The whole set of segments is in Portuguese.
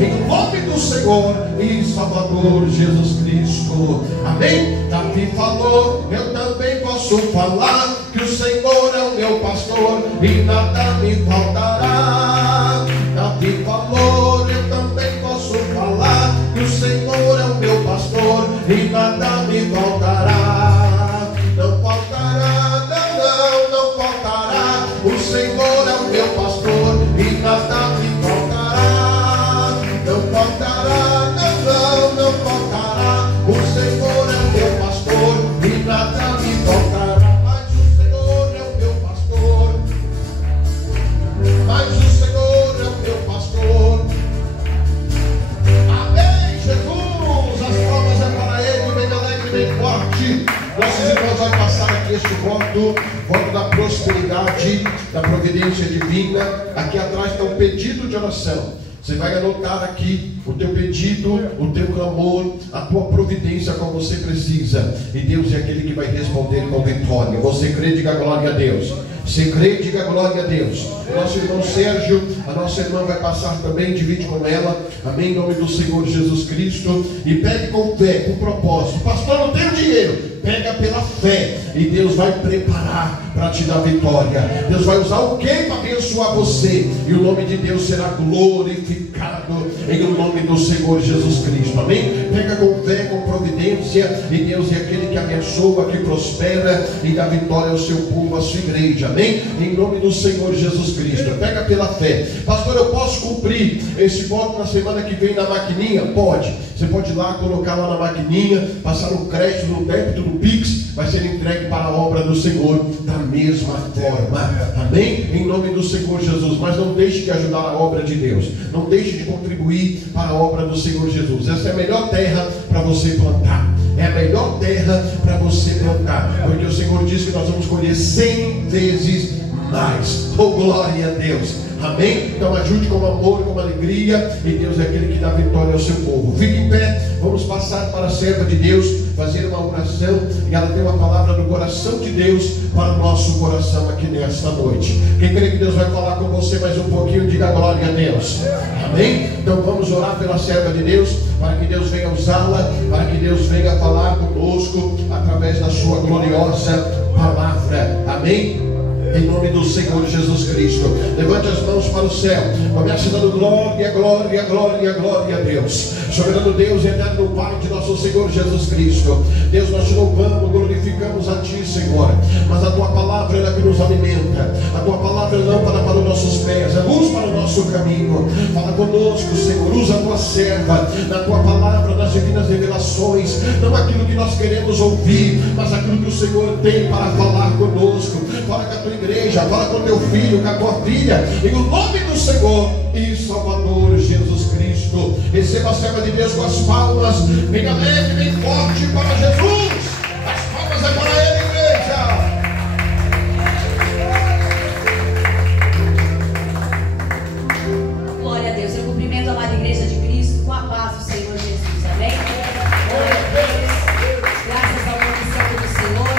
em nome do Senhor e Salvador Jesus Cristo. Amém? Davi falou, eu também posso falar que o Senhor é o meu pastor e nada me faltará. Davi falou, eu também posso falar que o Senhor é o meu pastor e nada me faltará. Não faltará, não faltará. O Senhor é o meu pastor e nada me faltará. Não faltará, não faltará. O Senhor é o meu pastor e nada me faltará. Mas o Senhor é o meu pastor. Mas o Senhor é o meu pastor. Amém, Jesus. As palmas é para Ele, bem alegre, bem forte. Nossos irmãos vão passar aqui este voto da prosperidade, da providência divina. Aqui atrás está um pedido de oração. Você vai anotar aqui o teu pedido, o teu clamor, a tua providência como você precisa. E Deus é aquele que vai responder com vitória. Você crê, diga glória a Deus. Se crê, diga glória a Deus. Nosso irmão Sérgio, a nossa irmã vai passar também, divide com ela. Amém, em nome do Senhor Jesus Cristo. E pegue com fé, com propósito. Pastor, não tenho dinheiro. Pega pela fé e Deus vai preparar para te dar vitória. Deus vai usar o que para abençoar você? E o nome de Deus será glorificado em o nome do Senhor Jesus Cristo. Amém? Pega com fé, com providência. E Deus é aquele que abençoa, que prospera e dá vitória ao seu povo, à sua igreja. Amém? Em nome do Senhor Jesus Cristo. Pega pela fé. Pastor, eu posso cumprir esse voto na semana que vem na maquininha? Pode. Você pode ir lá, colocar lá na maquininha, passar no crédito, no débito, no Pix, vai ser entregue para a obra do Senhor da mesma forma. Amém? Em nome do Senhor Jesus. Mas não deixe de ajudar a obra de Deus. Não deixe de contribuir para a obra do Senhor Jesus. Essa é a melhor terra para você plantar. É a melhor terra para você plantar. Porque o Senhor diz que nós vamos colher 100 vezes mais. Oh, glória a Deus. Amém? Então ajude com amor, com alegria. E Deus é aquele que dá vitória ao seu povo. Fique em pé. Vamos passar para a serva de Deus, fazer uma oração. E ela tem uma palavra do coração de Deus para o nosso coração aqui nesta noite. Quem crê que Deus vai falar com você mais um pouquinho, diga glória a Deus. Amém? Então vamos orar pela serva de Deus, para que Deus venha usá-la, para que Deus venha falar conosco através da sua gloriosa palavra. Amém? Em nome do Senhor Jesus Cristo. Levante as mãos para o céu. Comece dando glória, glória, glória, glória a Deus. Soberano Deus, eterno Pai de nosso Senhor Jesus Cristo. Deus, nós te louvamos, glorificamos a Ti, Senhor. Mas a Tua palavra é a que nos alimenta. A Tua palavra é lâmpada para os nossos pés, é luz para o nosso caminho. Fala conosco, Senhor. Usa a Tua serva na Tua palavra, nas divinas revelações. Não aquilo que nós queremos ouvir, mas aquilo que o Senhor tem para falar conosco. Fala com a Tua igreja, fala com o Teu filho, com a Tua filha, em o nome do Senhor e Salvador Jesus Cristo. Receba a serva de Deus com as palmas, bem alegre, bem forte para Jesus. As palmas é para Ele, igreja. Glória a Deus. Eu cumprimento a amada igreja de Cristo com a paz do Senhor Jesus. Amém? Glória a Deus. Graças ao nome santo do Senhor.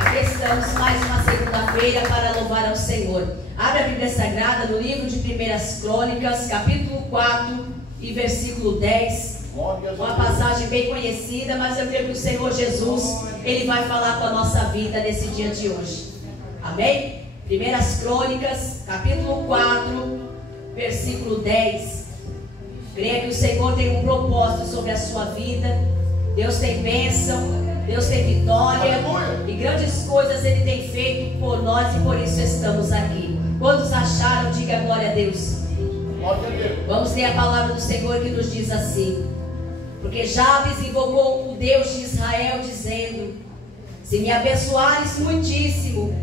Aqui estamos mais uma segunda-feira para louvar ao Senhor. Abre a Bíblia Sagrada no livro de 1 Crônicas, capítulo 4 e versículo 10. Uma passagem bem conhecida, mas eu creio que o Senhor Jesus, Ele vai falar com a nossa vida nesse dia de hoje. Amém? 1 Crônicas, capítulo 4, versículo 10. Creio que o Senhor tem um propósito sobre a sua vida. Deus tem bênção, Deus tem vitória, e grandes coisas Ele tem feito por nós, e por isso estamos aqui. Quantos acharam? Diga glória a Deus. Vamos ler a palavra do Senhor que nos diz assim: porque Jabes invocou o Deus de Israel, dizendo: se me abençoares muitíssimo,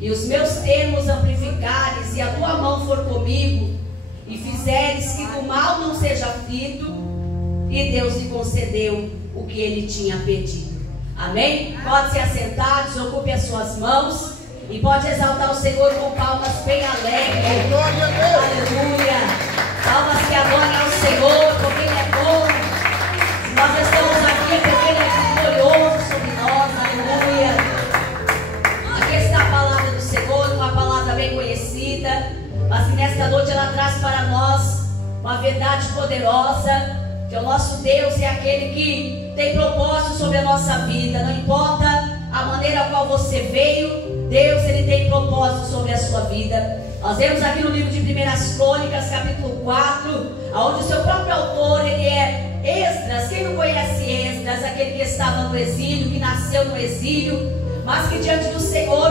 e os meus termos amplificares, e a tua mão for comigo, e fizeres que do mal não seja fito, e Deus lhe concedeu o que ele tinha pedido. Amém? Pode se assentar, desocupe as suas mãos e pode exaltar o Senhor com palmas bem alegres. Aleluia! Palmas que adoram ao Senhor, porque Ele é bom. Se nós estamos aqui é porque Ele é vitorioso sobre nós. Aleluia! Aqui está a palavra do Senhor, uma palavra bem conhecida, mas que nesta noite ela traz para nós uma verdade poderosa, que o nosso Deus é aquele que tem propósito sobre a nossa vida. Não importa a maneira qual você veio, Deus ele tem propósito sobre a sua vida. Nós vemos aqui no livro de 1 Crônicas, capítulo 4, onde o seu próprio autor, ele é Esdras. Quem não conhece Esdras? Aquele que estava no exílio, que nasceu no exílio, mas que diante do Senhor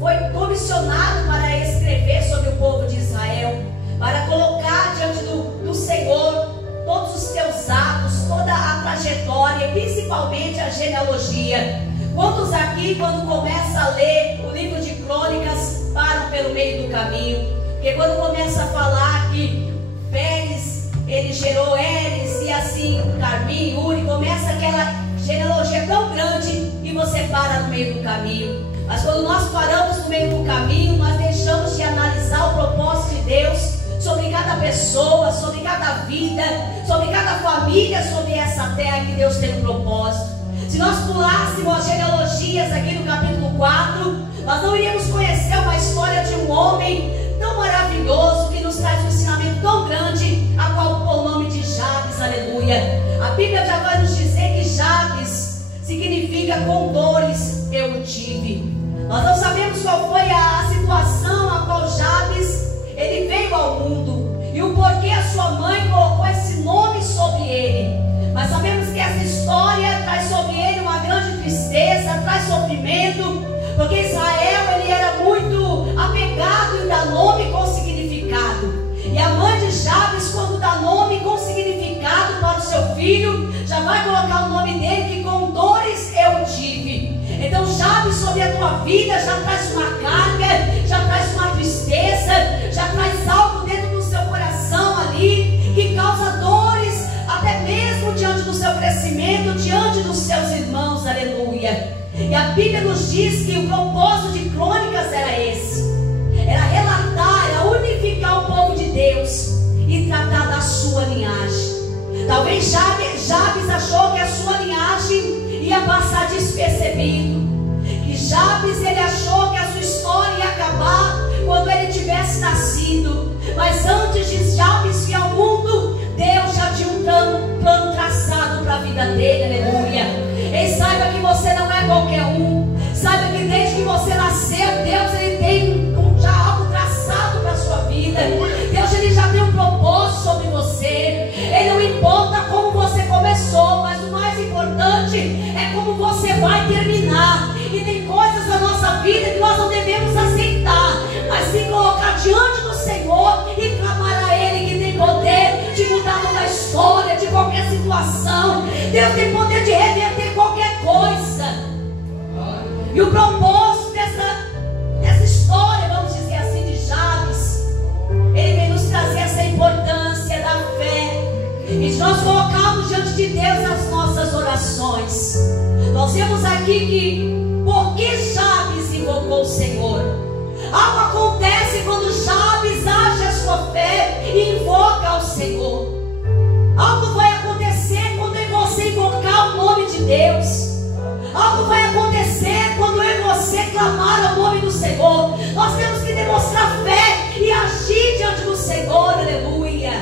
foi comissionado para escrever sobre o povo de Israel, para colocar diante do Senhor todos os teus atos, toda a trajetória, principalmente a genealogia. Quantos aqui, quando começa a ler o livro de Crônicas, param pelo meio do caminho? Porque quando começa a falar que Pérez, ele gerou Eres, e assim Carmim, Uri, começa aquela genealogia tão grande e você para no meio do caminho. Mas quando nós paramos no meio do caminho, nós deixamos de analisar o propósito de Deus sobre cada pessoa, sobre cada vida, sobre cada família, sobre essa terra que Deus tem um propósito. Se nós pulássemos as genealogias aqui no capítulo 4, nós não iríamos conhecer uma história de um homem tão maravilhoso, que nos traz um ensinamento tão grande, a qual o nome de Jabes, aleluia. A Bíblia já vai nos dizer que Jabes significa com dores eu tive. Nós não sabemos qual foi a situação a qual Jabes ele veio ao mundo e o porquê a sua mãe colocou esse nome sobre ele. Mas sabemos que essa história traz sobre ele uma grande tristeza, traz sofrimento, porque Israel ele era muito apegado em dar nome com significado. E a mãe de Jabes, quando dá nome com significado para o seu filho, já vai colocar o nome dele, que com dores eu tive. Então Jabes, sobre a tua vida, já traz uma carga, já traz uma tristeza, já traz algo dentro do seu coração ali, que causa dores, até mesmo diante do seu crescimento, diante dos seus irmãos, aleluia. E a Bíblia nos diz que o propósito de Crônicas era esse, era relatar, era unificar o povo de Deus e tratar da sua linhagem. Talvez Jabes achou que a sua linhagem ia passar despercebido, que Jabes ele achou que a sua história ia acabar quando ele tivesse nascido. Mas antes de Jabes vir ao mundo, Deus já tinha um plano traçado para a vida dele, aleluia. E saiba que você não é qualquer um. Saiba que desde que você nasceu, Deus ele tem já algo traçado para a sua vida. Deus ele já tem um propósito sobre você. Ele não importa como você começou, mas o mais importante é como você vai terminar. E tem coisas na nossa vida que nós não devemos aceitar, mas sim colocar diante do Senhor e clamar a Ele, que tem poder de mudar toda a história, de qualquer situação. Deus tem poder de reverter qualquer coisa. E o propósito dessa história, vamos dizer assim, de Jabes, ele vem nos trazer essa importância da fé e de nós colocarmos diante de Deus as nossas orações. Nós vemos aqui que porque Jabes invocou o Senhor, algo acontece quando Jabes age a sua fé e invoca ao Senhor. Algo vai acontecer quando você invocar o nome de Deus. Algo vai acontecer quando eu e você clamar ao nome do Senhor. Nós temos que demonstrar fé e agir diante do Senhor, aleluia.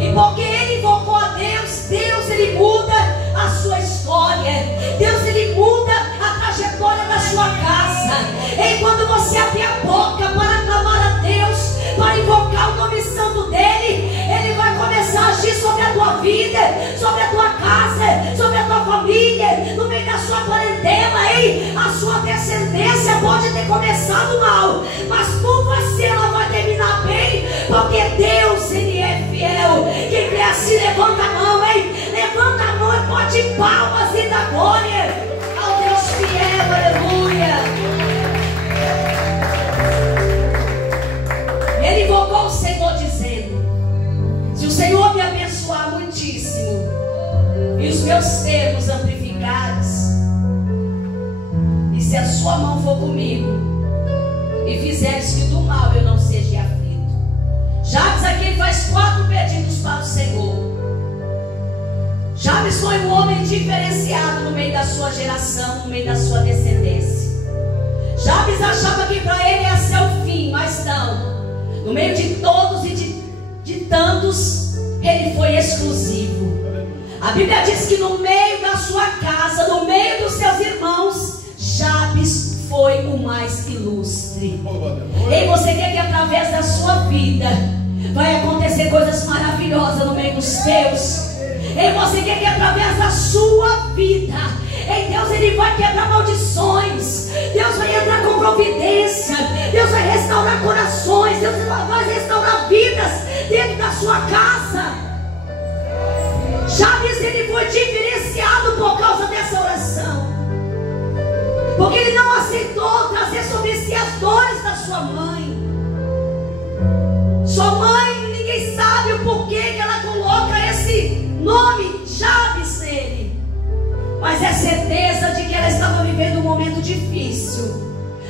E porque ele invocou a Deus, Deus ele muda a sua história. Deus ele muda a trajetória da sua casa. E quando você abrir a boca para clamar a Deus, para invocar o nome santo dele, ele vai começar a agir sobre a tua vida, sobre a tua casa, sobre a tua família, no meio da sua parentela. Ei, a sua descendência pode ter começado mal, mas por você ela vai terminar bem, porque Deus ele é fiel. Quem crê assim, levanta a mão, hein? Levanta a mão e bote palmas e dá glória ao Deus fiel, aleluia. Ele invocou o Senhor dizendo: se o Senhor me abençoar muitíssimo e os meus termos amplificados, e se a sua mão for comigo e fizeres que do mal eu não seja aflito. Jabes aqui faz 4 pedidos para o Senhor. Jabes foi um homem diferenciado no meio da sua geração, no meio da sua descendência. Jabes achava que para ele ia ser o fim, mas não. No meio de todos e de tantos, ele foi exclusivo. A Bíblia diz que no meio da sua casa, no meio dos seus irmãos, Jabes foi o mais ilustre. E você quer que através da sua vida vai acontecer coisas maravilhosas no meio dos teus? E você quer que através da sua vida, em Deus ele vai quebrar maldições, Deus vai entrar com providência, Deus vai restaurar corações, Deus vai restaurar vidas dentro da sua casa. Jabes, ele foi diferenciado por causa dessa oração, porque ele não aceitou trazer sobre si as dores da sua mãe. Sua mãe, ninguém sabe o porquê que ela coloca esse nome Jabes nele, mas é certeza de que ela estava vivendo um momento difícil.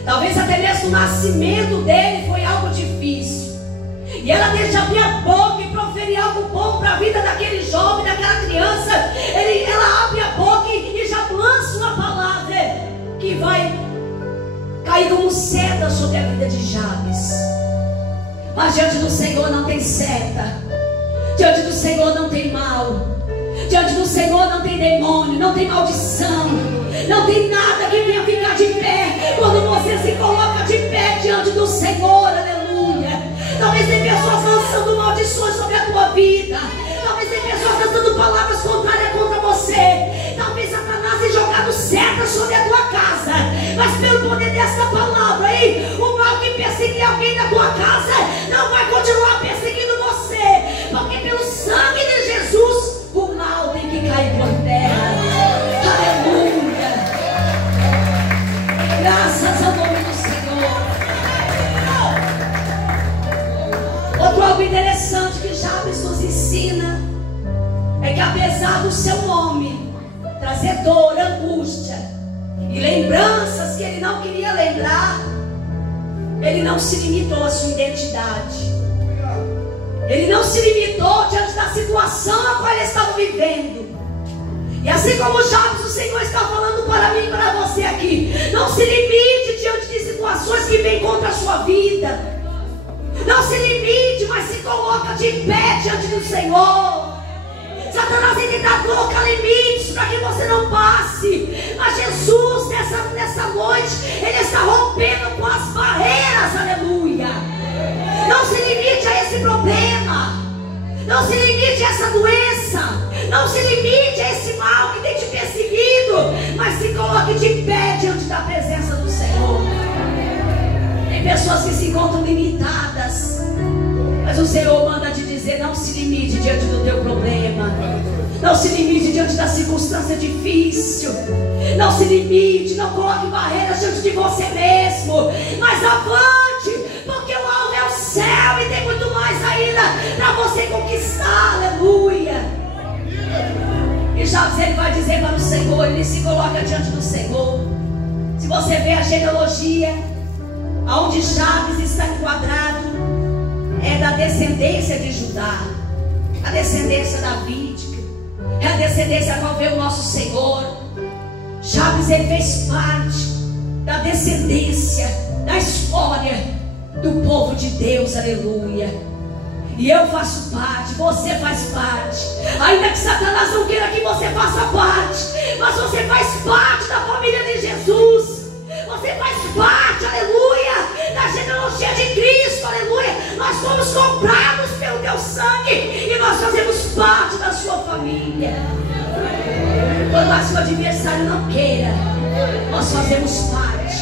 Talvez até mesmo o nascimento dele foi algo difícil, e ela deixa abrir a boca e proferir algo bom para a vida daquele jovem, daquela criança. Ela abre a boca e já lança uma palavra que vai cair como seta sobre a vida de Jabes. Mas diante do Senhor não tem seta, diante do Senhor não tem mal, diante do Senhor não tem demônio, não tem maldição, não tem nada que venha ficar de pé quando você se coloca de pé diante do Senhor. Aleluia. Talvez tem pessoas lançando maldições sobre a tua vida, talvez tem pessoas lançando palavras contrárias contra você, talvez Satanás tenha jogado setas sobre a tua casa, mas pelo poder dessa palavra aí, o mal que perseguir alguém da tua casa não vai continuar perseguindo você, porque pelo sangue de Jesus o mal tem que cair por terra. Aleluia. Graças ao nome do Senhor. Outro algo interessante que Jabes nos ensina é que apesar do seu nome trazer dor, angústia e lembranças que ele não queria lembrar, ele não se limitou à sua identidade. Ele não se limitou diante da situação a qual ele estava vivendo. E assim como Jabes, o Senhor está falando para mim e para você aqui: não se limite diante de situações que vêm contra a sua vida. Não se limite, mas se coloca de pé diante do Senhor. Satanás tenta colocar limites para que você não passe, mas Jesus nessa noite ele está rompendo com as barreiras. Aleluia. Não se limite a esse problema, não se limite a essa doença, não se limite a esse mal que tem te perseguido, mas se coloque de pé diante da presença do Senhor. Tem pessoas que se encontram limitadas, mas o Senhor manda te dizer: não se limite diante do teu problema, não se limite diante da circunstância difícil, não se limite, não coloque barreiras diante de você mesmo, mas avante, porque o alvo é o céu e tem muito mais ainda para você conquistar. Aleluia. E Jabes, ele vai dizer para o Senhor, ele se coloca diante do Senhor. Se você vê a genealogia onde Jabes está enquadrado, é da descendência de Judá, a descendência davídica, é a descendência a qual veio o nosso Senhor. Jabes, ele fez parte da descendência, da história do povo de Deus. Aleluia. E eu faço parte, você faz parte, ainda que Satanás não queira que você faça parte, mas você faz parte da família de Jesus. Você faz parte, aleluia, da genealogia de Cristo. Aleluia. Nós fomos comprados pelo teu sangue e nós fazemos parte da sua família. Por mais que o adversário não queira, nós fazemos parte.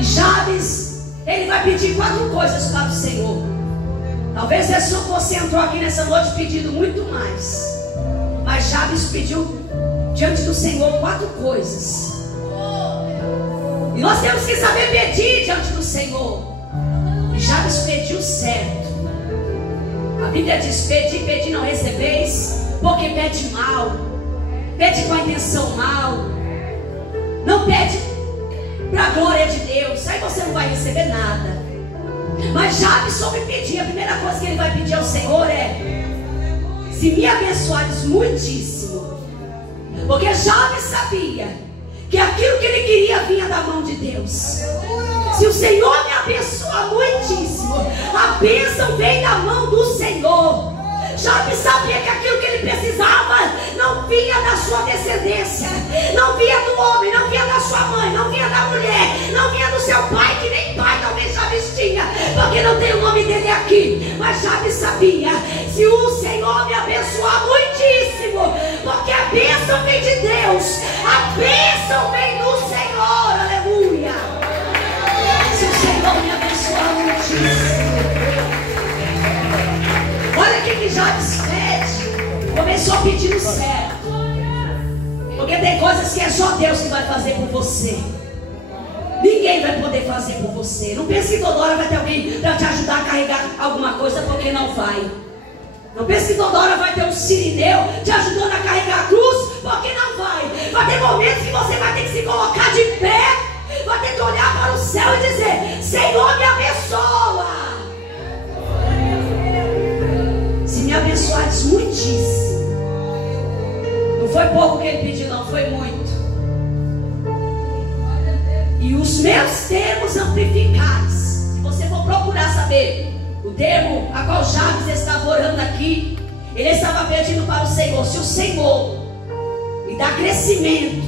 E Jabes, ele vai pedir 4 coisas para o Senhor. Talvez você entrou aqui nessa noite pedindo muito mais, mas Jabes pediu diante do Senhor 4 coisas. E nós temos que saber pedir diante do Senhor. E Jabes pediu certo. A Bíblia diz: pedi, não recebeis, porque pede mal, pede com a intenção mal, não pede para a glória de Deus, aí você não vai receber nada. Mas Jabes soube pedir. A primeira coisa que ele vai pedir ao Senhor é: se me abençoares muitíssimo. Porque Jabes sabia que aquilo que ele queria vinha da mão de Deus. Se o Senhor me abençoa muitíssimo, a bênção vem da mão do Senhor. Job sabia que aquilo que ele precisava não vinha da sua descendência, não vinha do homem, não vinha da sua mãe, não vinha da mulher, não vinha do seu pai, que nem pai talvez Job tinha, porque não tem o nome dele aqui. Mas Job sabia: se o Senhor me abençoar muitíssimo, porque a bênção vem de Deus, a bênção vem do Senhor, aleluia. Se o Senhor me abençoar muitíssimo, olha o que Job pede. Começou pedindo certo, porque tem coisas que é só Deus que vai fazer por você. Ninguém vai poder fazer por você. Não pense que toda hora vai ter alguém para te ajudar a carregar alguma coisa, porque não vai. Não pense que toda hora vai ter um sirineu te ajudando a carregar a cruz, porque não vai. Vai ter momentos que você vai ter que se colocar de pé, vai ter que olhar para o céu e dizer: Senhor, me abençoa. Se me abençoares muitíssimo, não foi pouco que ele pediu, não, foi muito. E os meus termos amplificados, se você for procurar saber o termo a qual Jabes estava orando aqui, ele estava pedindo para o Senhor: se o Senhor me dá crescimento,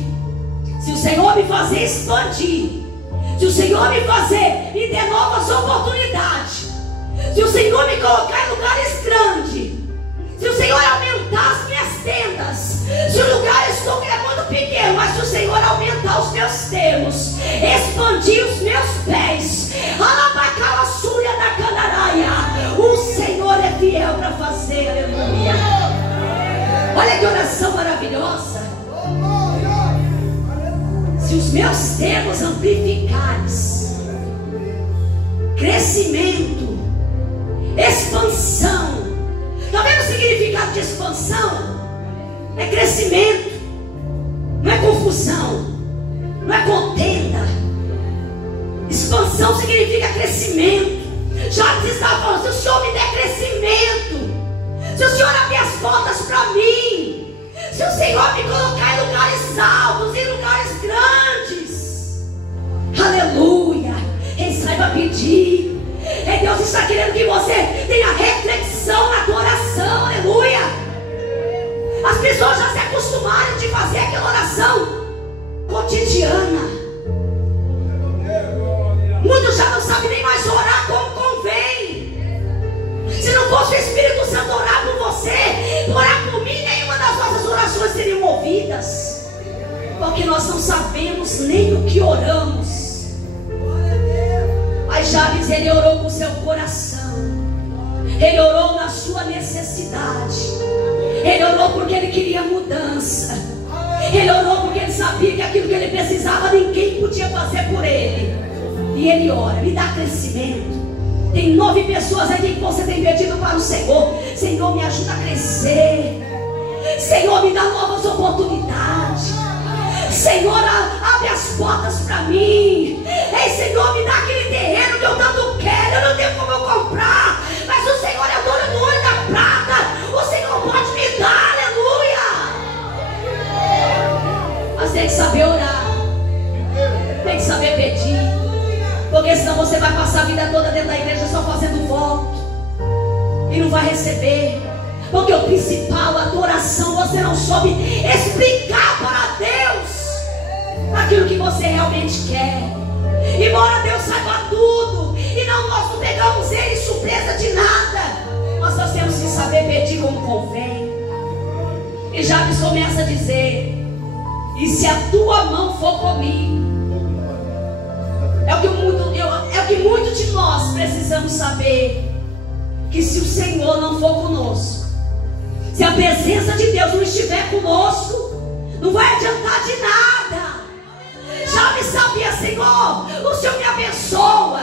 se o Senhor me fazer expandir, se o Senhor me dê novas oportunidades, se o Senhor me colocar em lugares grandes, se o Senhor aumentar as minhas tendas, se o lugar estou é muito pequeno, mas se o Senhor aumentar os meus termos, expandir os meus pés, o Senhor é fiel para fazer, aleluia. Olha que oração maravilhosa. Se os meus termos amplificares, crescimento, expansão. Está vendo o significado de expansão? É crescimento, não é confusão, não é contenda. Expansão significa crescimento. Jabes estava falando: se o Senhor me der crescimento, se o Senhor abrir as portas para mim, se o Senhor me colocar em lugares altos, em lugares grandes, aleluia. Quem saiba pedir. Deus está querendo que você tenha reflexão na tua oração, aleluia. As pessoas já se acostumaram de fazer aquela oração cotidiana. Muitos já não sabem nem mais orar como convém. Se não fosse o Espírito Santo orar por você, orar por mim, nenhuma das nossas orações seriam ouvidas, porque nós não sabemos nem o que oramos. Mas Jabes, ele orou com seu coração, ele orou na sua necessidade, ele orou porque ele queria mudança, ele orou porque ele sabia que aquilo que ele precisava ninguém podia fazer por ele. E ele ora: me dá crescimento. Tem 9 pessoas aqui que você tem pedido para o Senhor: Senhor, me ajuda a crescer, Senhor, me dá novas oportunidades, Senhor, abre as portas para mim. Ei, Senhor, me dá aquele terreno que eu tanto quero, eu não tenho como eu comprar, mas o Senhor é dono do ouro e da prata, o Senhor pode me dar, aleluia. Mas tem que saber orar, tem que saber pedir, porque senão você vai passar a vida toda dentro da igreja só fazendo voto e não vai receber. Porque o principal, a tua oração, você não soube explicar para Deus aquilo que você realmente quer. Embora Deus saiba tudo e nós não pegamos Ele em surpresa de nada, nós temos que saber pedir como convém. E Jabes começa a dizer: e se a tua mão for comigo? É o que muitos de nós precisamos saber, que se o Senhor não for conosco, se a presença de Deus não estiver conosco, não vai adiantar de nada. Jabes sabia: Senhor, o Senhor me abençoa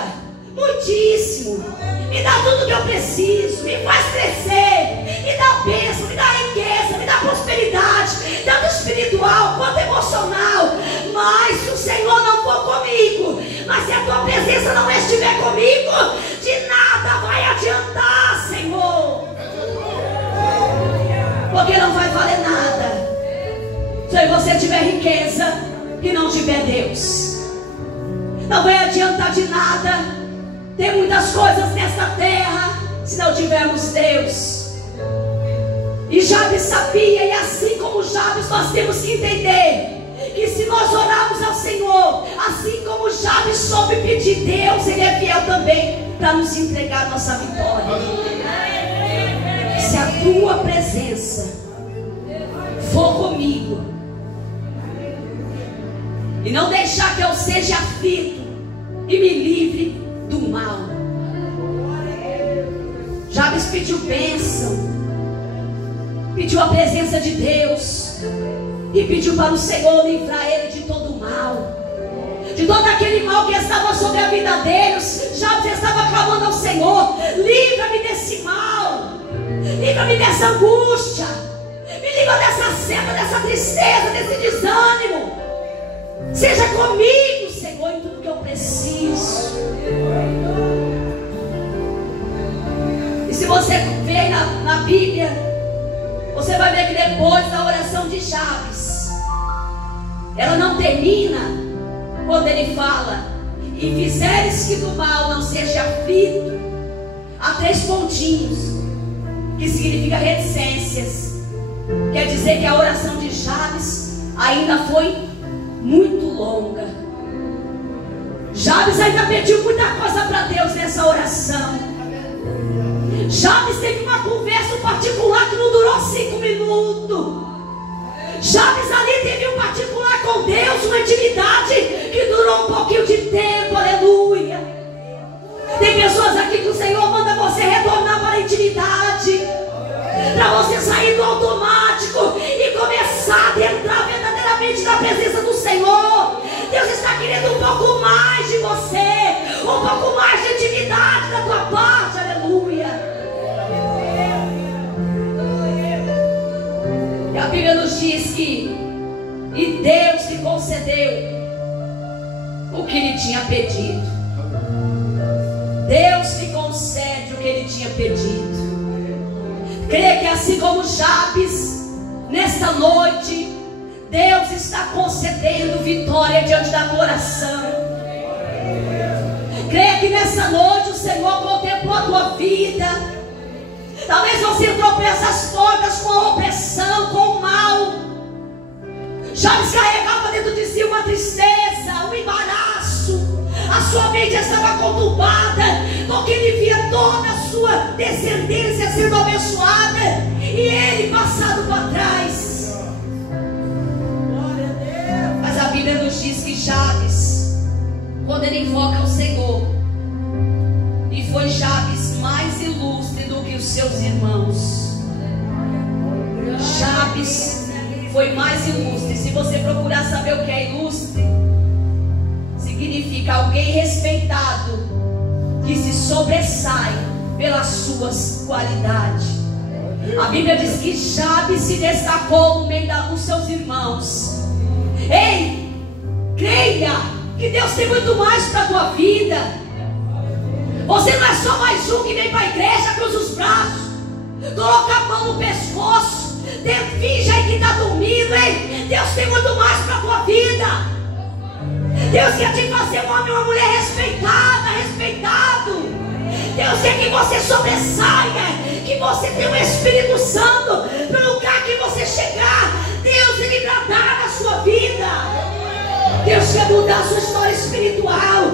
muitíssimo, me dá tudo que eu preciso, me faz crescer, me dá bênção, me dá riqueza, me dá prosperidade, tanto espiritual quanto emocional. Mas se o Senhor não for comigo, mas se a tua presença não estiver comigo, de nada vai adiantar, Senhor, porque não vai valer nada. Se você tiver riqueza, que não tiver Deus. Não vai adiantar de nada. Tem muitas coisas nesta terra se não tivermos Deus. E Jabes sabia, e assim como Jabes, nós temos que entender que se nós orarmos ao Senhor, assim como Jabes soube pedir, Deus, Ele é fiel também para nos entregar a nossa vitória. Se a tua presença for comigo, e não deixar que eu seja aflito, e me livre do mal. Jabes pediu bênção, pediu a presença de Deus, e pediu para o Senhor livrar ele de todo o mal, de todo aquele mal que estava sobre a vida deles. Jabes estava clamando ao Senhor: livra-me desse mal, livra-me dessa angústia, me livra dessa seta, dessa tristeza, desse desânimo. Seja comigo, Senhor, em tudo que eu preciso. E se você ver na Bíblia, você vai ver que depois da oração de Jabes, ela não termina quando ele fala: e fizeres que do mal não seja aflito. Há 3 pontinhos, que significa reticências. Quer dizer que a oração de Jabes ainda foi muito longa. Jabes ainda pediu muita coisa para Deus nessa oração. Jabes teve uma conversa particular que não durou 5 minutos. Jabes ali teve um particular com Deus, uma intimidade que durou um pouquinho de tempo. Aleluia. Tem pessoas aqui que o Senhor manda você retornar para a intimidade, para você sair do automático e começar a entrar verdadeiramente na presença do Senhor. Deus está querendo um pouco mais de você, um pouco mais de intimidade da tua parte. Aleluia. E a Bíblia nos diz que e Deus lhe concedeu o que ele tinha pedido. Deus lhe concede o que ele tinha pedido. Creia que assim como Jabes, nesta noite, Deus está concedendo vitória diante da tua oração. Creia que nessa noite o Senhor contemplou a tua vida. Talvez você tropeça as portas com a opressão, com o mal. Jabes carregava dentro de si uma tristeza, um embaraço. A sua mente estava conturbada, porque ele via toda a sua descendência sendo abençoada, e ele passado para trás. Glória a Deus. Mas a Bíblia nos diz que Jabes, quando ele invoca o Senhor, e foi Jabes mais ilustre do que os seus irmãos. Jabes foi mais ilustre. Se você procurar saber o que é ilustre, significa alguém respeitado, que se sobressai pelas suas qualidades. A Bíblia diz que Jabes se destacou no meio dos seus irmãos. Ei, creia que Deus tem muito mais para a tua vida. Você não é só mais um que vem para a igreja, cruza os braços, coloca a mão no pescoço, finge aí que está dormindo. Ei, Deus tem muito mais para a tua vida. Deus quer te fazer um homem e uma mulher respeitada, respeitado. Deus quer que você sobressaia, que você tenha o Espírito Santo para o lugar que você chegar. Deus, Ele tratar na sua vida. Deus quer mudar a sua história espiritual.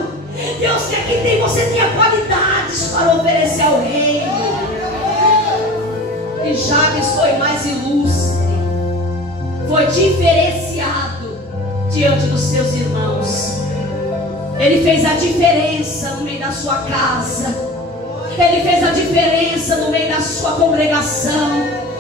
Deus quer que você tenha qualidades para oferecer ao reino. E Jabes foi mais ilustre, foi diferenciado diante dos seus irmãos. Ele fez a diferença no meio da sua casa. Ele fez a diferença no meio da sua congregação.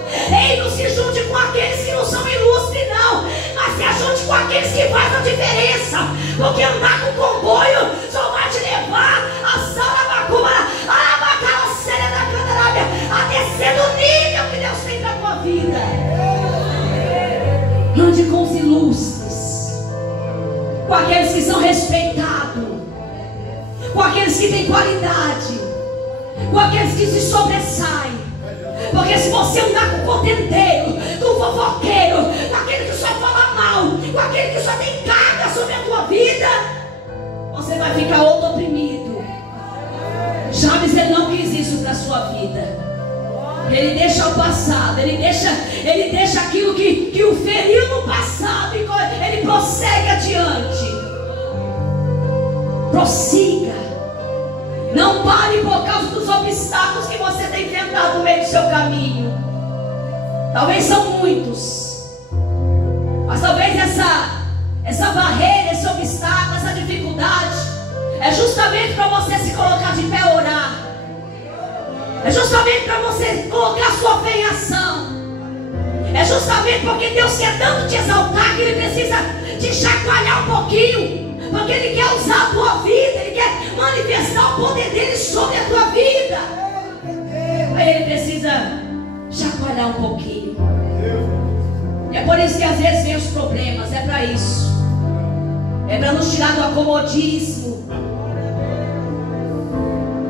Ei, não se junte com aqueles que não são ilustres, não, mas se ajunte com aqueles que fazem a diferença. Porque andar com comboio só vai te levar a Sarabacuma, a Séria da Candarábia, a descer do nível que Deus tem para a tua vida. Ande com os ilustres, com aqueles que são respeitados, com aqueles que têm qualidade, com aqueles que se sobressaem. Porque se você andar com o contenteiro, com o fofoqueiro, com aquele que só fala mal, com aquele que só tem carga vai ficar outro oprimido. Jabes, ele não quis isso para a sua vida. Ele deixa o passado, ele deixa aquilo que o feriu no passado, e ele prossegue adiante. Prossiga. Não pare por causa dos obstáculos que você tem enfrentado no meio do seu caminho. Talvez são muitos, mas talvez essa barreira, esse obstáculo, essa dificuldade é justamente para você se colocar de pé e orar. É justamente para você colocar sua fé em ação. É justamente porque Deus quer tanto te exaltar que Ele precisa te chacoalhar um pouquinho, porque Ele quer usar a tua vida, Ele quer manifestar o poder dEle sobre a tua vida. Aí Ele precisa chacoalhar um pouquinho. E é por isso que às vezes vem os problemas. É para isso. É para nos tirar do acomodismo.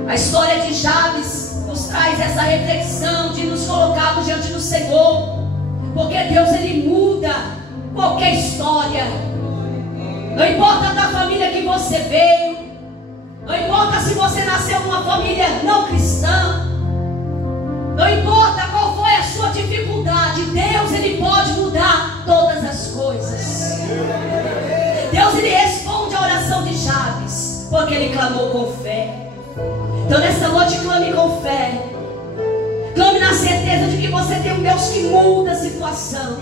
A história de Jabes nos traz essa reflexão de nos colocarmos diante do Senhor, porque Deus, Ele muda qualquer história. Não importa da família que você veio, não importa se você nasceu numa família não cristã, não importa qual foi a sua dificuldade, Deus, Ele pode mudar todas as coisas. Deus, Ele responde a oração de Jabes, porque ele clamou com fé. Então nessa noite clame com fé. Clame na certeza de que você tem um Deus que muda a situação.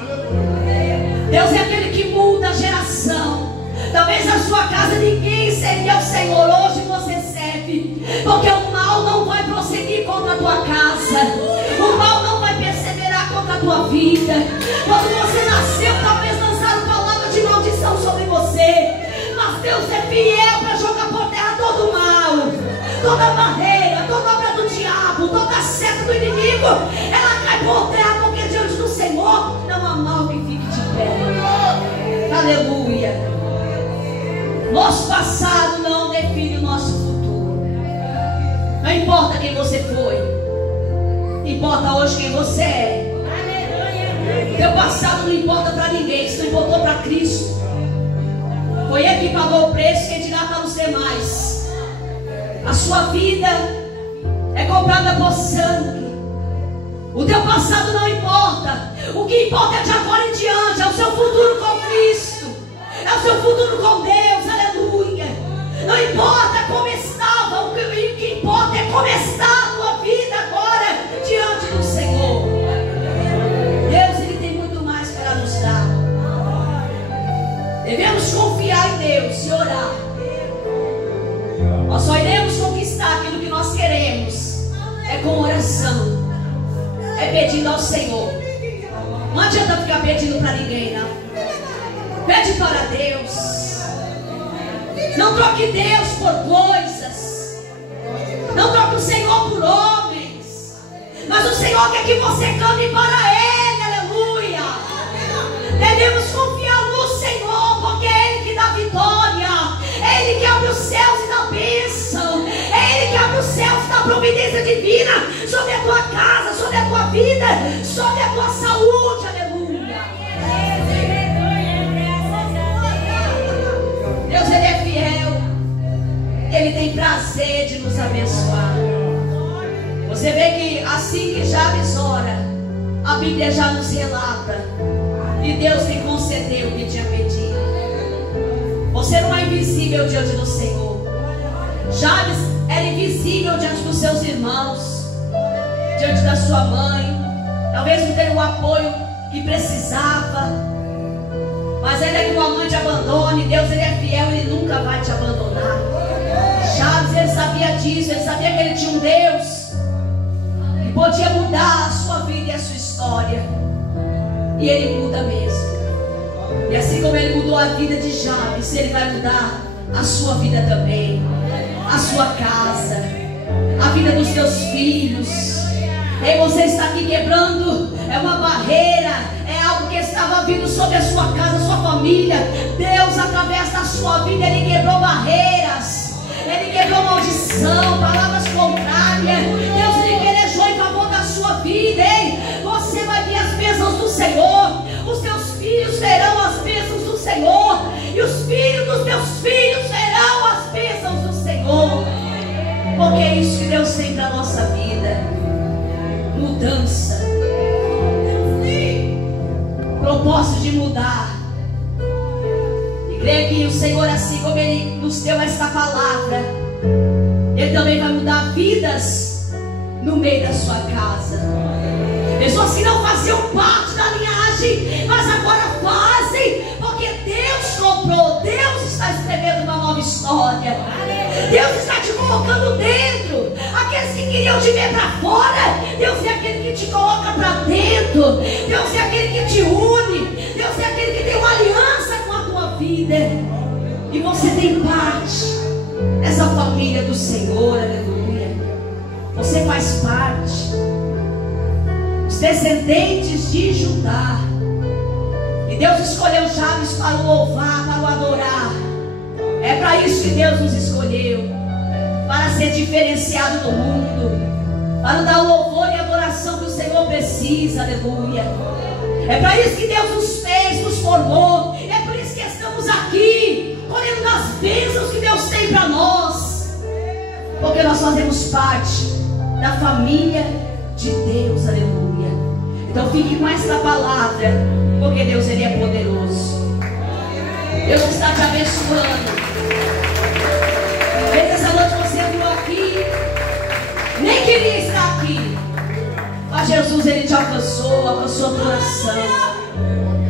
Deus é aquele que muda a geração. Talvez na sua casa ninguém servia o Senhor, hoje você serve, porque o mal não vai prosseguir contra a tua casa. O mal não vai perseverar contra a tua vida. Quando você nasceu, talvez lançaram palavras de maldição sobre você, mas Deus é fiel para jogar por terra todo o mal, toda barreira, toda obra do diabo, toda seta do inimigo, ela cai por terra, porque diante do Senhor não há mal que fique de pé. Aleluia. Nosso passado não define o nosso futuro. Não importa quem você foi, importa hoje quem você é. Teu passado não importa para ninguém, isso não importou para Cristo. Foi Ele que pagou o preço, quem dirá para os demais. A sua vida é comprada por sangue. O teu passado não importa. O que importa é de agora em diante, é o seu futuro com Cristo, é o seu futuro com Deus. Aleluia. Não importa como estava, o que importa é como está a tua vida agora diante do Senhor. Deus, Ele tem muito mais para nos dar. Devemos confiar em Deus e orar. Nós só iremos conquistar aquilo que nós queremos é com oração, é pedindo ao Senhor. Não adianta ficar pedindo para ninguém, não. Pede para Deus. Não troque Deus por coisas. Não troque o Senhor por homens. Mas o Senhor quer que você clame para Ele. Aleluia. Devemos confiar no Senhor, porque é Ele que dá vitória. É Ele que abre os céus e dá bênção. É Ele que abre os céus e dá providência divina sobre a tua casa, sobre a tua vida, sobre a tua saúde. Aleluia. Deus, Ele é fiel. Ele tem prazer de nos abençoar. Você vê que assim que Jabes ora, a Bíblia já nos relata, e Deus lhe concedeu o que tinha pedido. Você não é invisível diante do Senhor. Jabes era invisível diante dos seus irmãos, diante da sua mãe. Talvez não tenha o apoio que precisava, mas ainda que uma mãe te abandone, Deus, Ele é fiel, Ele nunca vai te abandonar. Jabes, ele sabia disso, ele sabia que ele tinha um Deus que podia mudar a sua vida e a sua história. E Ele muda mesmo. E assim como Ele mudou a vida de Jabes, Ele vai mudar a sua vida também, a sua casa, a vida dos teus filhos. E você está aqui quebrando uma barreira, é algo que estava vindo sobre a sua casa, a sua família. Deus, através da sua vida, Ele quebrou barreiras, Ele quebrou maldição, palavras contrárias. Deus, Ele pelejou em favor da sua vida. Ei, você vai ver as bênçãos do Senhor. Os teus filhos verão as bênçãos do Senhor, e os filhos dos teus filhos verão as bênçãos o Senhor, assim como Ele nos deu esta palavra, Ele também vai mudar vidas no meio da sua casa. Pessoas que não faziam parte da linhagem, mas agora fazem, porque Deus comprou, Deus está escrevendo uma nova história. Deus está te colocando dentro. Aqueles que queriam te ver para fora, Deus é aquele que te coloca para dentro. Deus é aquele que te une. Deus é aquele que tem uma aliança com a tua vida. E você tem parte dessa família do Senhor, aleluia. Você faz parte. Os descendentes de Judá. E Deus escolheu Jabes para o louvar, para o adorar. É para isso que Deus nos escolheu, para ser diferenciado do mundo, para dar o louvor e adoração que o Senhor precisa, aleluia. É para isso que Deus nos fez, nos formou. É por isso que estamos aqui, colhendo das bênçãos que Deus tem para nós, porque nós fazemos parte da família de Deus, aleluia. Então fique com essa palavra, porque Deus, Ele é poderoso. Deus está te abençoando. Talvez essa noite você entrou aqui, nem queria estar aqui, mas Jesus, Ele te alcançou, alcançou o coração,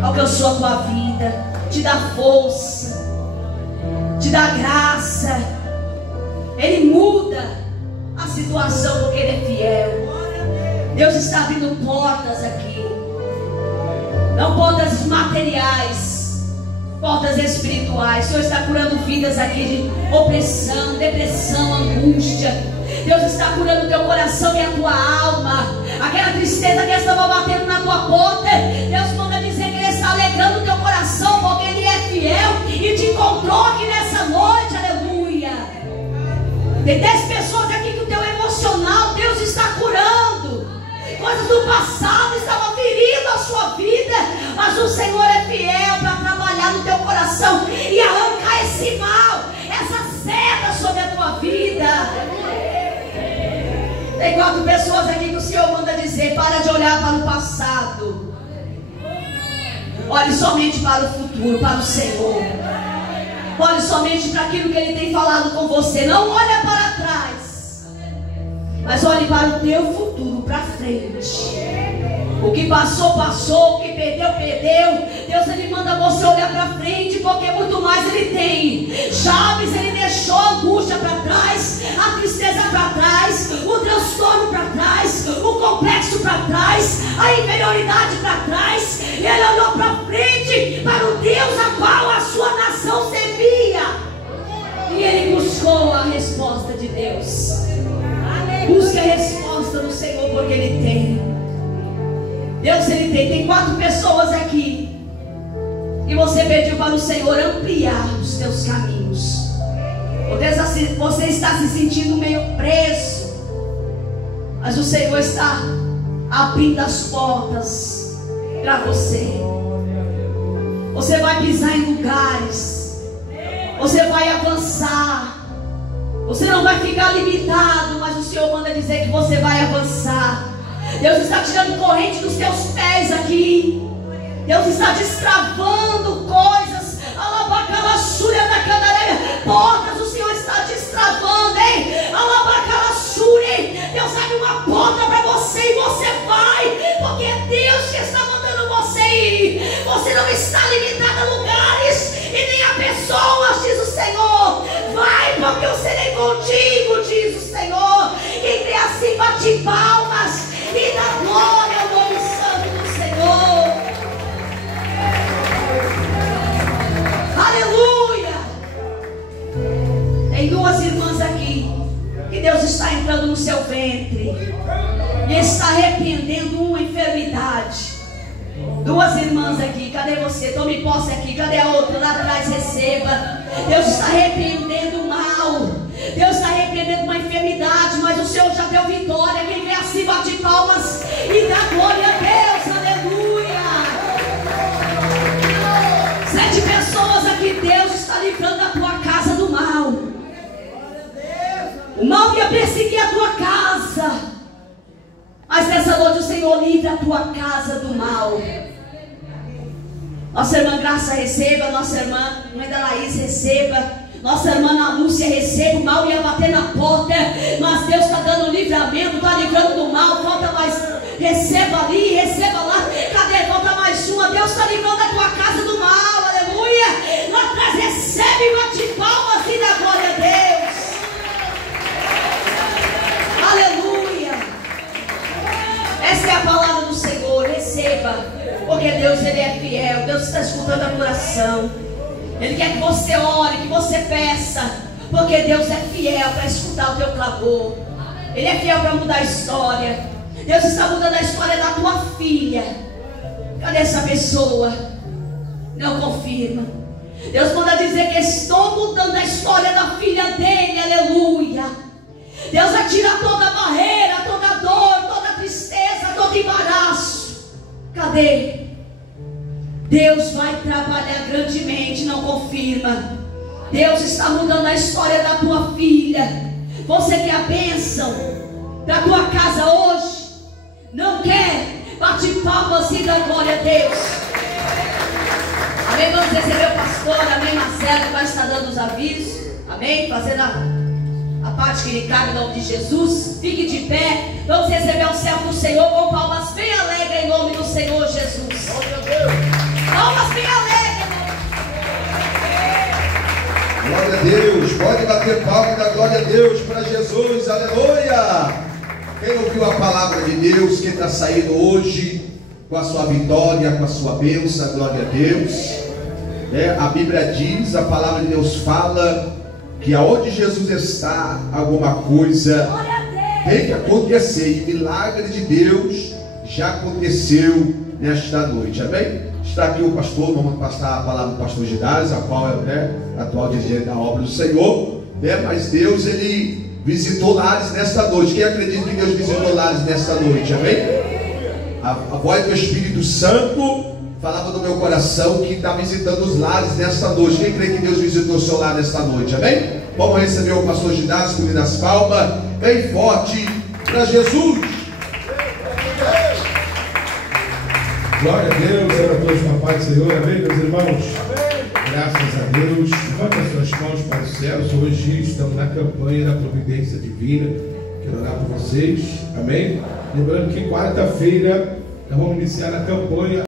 alcançou a tua vida, te dá força, te dá graça. Ele muda a situação porque Ele é fiel. Deus está abrindo portas aqui, não portas materiais, portas espirituais. O Senhor está curando vidas aqui de opressão, depressão, angústia. Deus está curando o teu coração e a tua alma. Aquela tristeza que estava batendo na tua porta, Deus manda dizer que Ele está alegrando o teu coração, porque Ele é fiel e te encontrou aqui nessa noite, aleluia. Tem 10 pessoas aqui que o teu emocional Deus está curando. Coisas do passado estavam ferindo a sua vida, mas o Senhor é fiel para trabalhar no teu coração e arrancar esse mal, essa seta sobre a tua vida. Tem 4 pessoas aqui que o Senhor manda dizer: para de olhar para o passado, olhe somente para o futuro, para o Senhor. Olhe somente para aquilo que Ele tem falado com você. Não olha para trás, mas olhe para o teu futuro, para frente. O que passou, passou. O que perdeu, perdeu. Deus, Ele manda você olhar para frente, porque muito mais Ele tem. Jabes, ele deixou a angústia para trás, a tristeza para trás, o transtorno para trás, o complexo para trás, a inferioridade para trás. Ele olhou para frente, para o Deus a qual a sua nação servia, e ele buscou a resposta de Deus. Busque a resposta do Senhor, porque Ele tem. Deus, Ele tem. Tem 4 pessoas aqui e você pediu para o Senhor ampliar os teus caminhos. Você está se sentindo meio preso, mas o Senhor está abrindo as portas para você. Você vai pisar em lugares, você vai avançar. Você não vai ficar limitado, mas o Senhor manda dizer que você vai avançar. Deus está tirando corrente dos teus pés aqui. Deus está destravando coisas. Alabacalassúria da candareira. Portas o Senhor está destravando, hein? Alabacalassúria. Deus abre uma porta para você e você vai, porque é Deus que está mandando você ir. Você não está limitado a lugares e nem a pessoas, diz o Senhor. Vai, porque eu serei contigo, diz o Senhor. Quem crê assim, bate palmas e dá glória ao nome santo do Senhor. Aleluia. Tem 2 irmãs aqui que Deus está entrando no seu ventre e está arrependendo uma enfermidade. 2 irmãs aqui, cadê você? Tome posse aqui, cadê a outra? Lá atrás, receba. Deus está arrependendo o mal, Deus está arrependendo uma enfermidade, mas o Senhor já deu vitória. Quem vem assim, bate palmas e dá glória a Deus, aleluia. 7 pessoas aqui, Deus está livrando a tua casa do mal. O mal ia perseguir a tua casa, mas nessa noite o Senhor livra a tua casa do mal. Nossa irmã Graça receba, nossa irmã Mãe da Laís receba, nossa irmã Ana Lúcia receba. O mal ia bater na porta, mas Deus está dando livramento, está livrando do mal. Falta mais, receba ali, receba lá. Cadê? Falta mais uma. Deus está livrando a tua casa do mal, aleluia. Lá atrás recebe e bate palmas e dá glória a Deus, aleluia. Essa é a palavra do Senhor, receba, porque Deus, Ele é fiel. Deus está escutando a oração. Ele quer que você ore, que você peça, porque Deus é fiel para escutar o teu clamor. Ele é fiel para mudar a história. Deus está mudando a história da tua filha. Cadê essa pessoa? Não confirma. Deus manda dizer que estou mudando a história da filha dele, aleluia. Deus vai tirar toda a barreira, toda a dor, toda a tristeza, todo embaraço. Cadê? Deus vai trabalhar grandemente, não confirma. Deus está mudando a história da tua filha. Você quer a bênção da tua casa hoje? Não quer? Bate palmas e dá glória a Deus. Amém? Vamos receber o pastor, amém, Marcelo, que vai estar dando os avisos. Amém? Fazendo a parte que lhe cabe em nome de Jesus. Fique de pé. Vamos receber o servo do Senhor com palmas bem alegres em nome do Senhor Jesus. Palmas bem alegres. Glória a Deus. Pode bater palma e dar glória a Deus para Jesus. Aleluia. Quem ouviu a palavra de Deus, quem está saindo hoje com a sua vitória, com a sua bênção, glória a Deus. A Bíblia diz, a palavra de Deus fala que aonde Jesus está, alguma coisa tem que acontecer. E milagre de Deus já aconteceu nesta noite, amém? Está aqui o pastor, vamos passar a palavra do pastor Gidares, a qual é atual dirigente da obra do Senhor, mas Deus, Ele visitou lares nesta noite. Quem acredita que Deus visitou lares nesta noite, amém? A voz do Espírito Santo falava no meu coração que está visitando os lares nesta noite. Quem crê que Deus visitou o seu lar nesta noite, amém? Vamos receber o pastor Gidares com as palmas bem forte para Jesus. Glória a Deus, era a todos com a paz do Senhor, amém, meus irmãos? Amém. Graças a Deus. Levanta as suas mãos para os céus. Hoje estamos na campanha da providência divina. Quero orar por vocês, amém? Lembrando que quarta-feira nós vamos iniciar a campanha